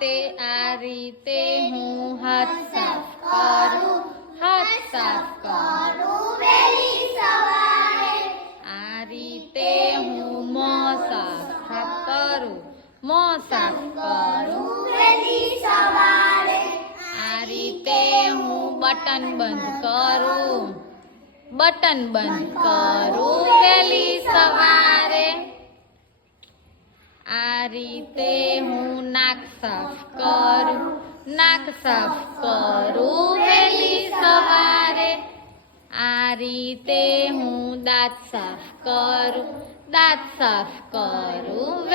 રીતે હું હાથ સાફ કરું, હાથ સાફ કરું વહેલી સવારે. આ રીતે હું મોં સાફ કરું, મોં સાફ કરું વહેલી સવારે. આ રીતે હું બટન બંધ કરું, બટન બંધ કરું વહેલી સવારે. આ રીતે હું નાક સાફ કરું, નાક સાફ કરું વહેલી સવારે. આ રીતે હું દાંત સાફ કરું, દાંત સાફ કરું